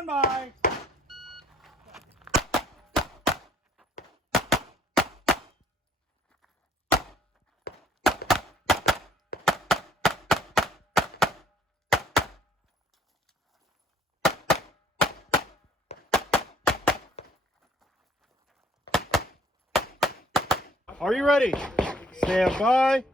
Stand by. Are you ready? Stand by.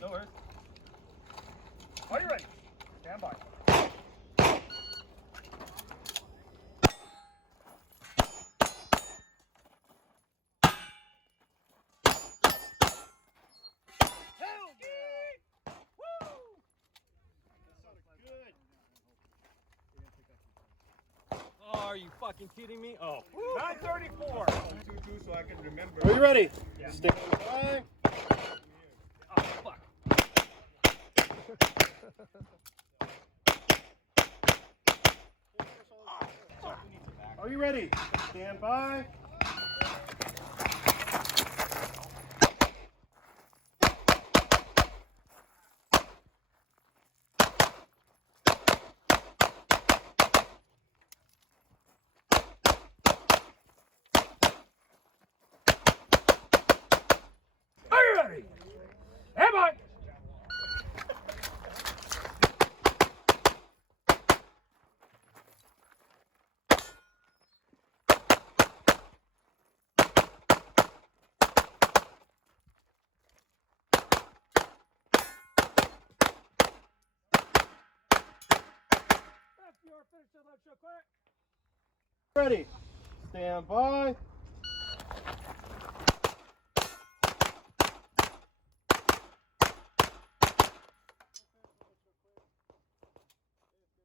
No worries. Are you ready? Stand by. Oh, are you fucking kidding me? Oh. 934. So I can remember. Are you ready? Yeah. Stand by. Oh, fuck. Are you ready? Stand by. Are you ready? Am I? Ready? Stand by.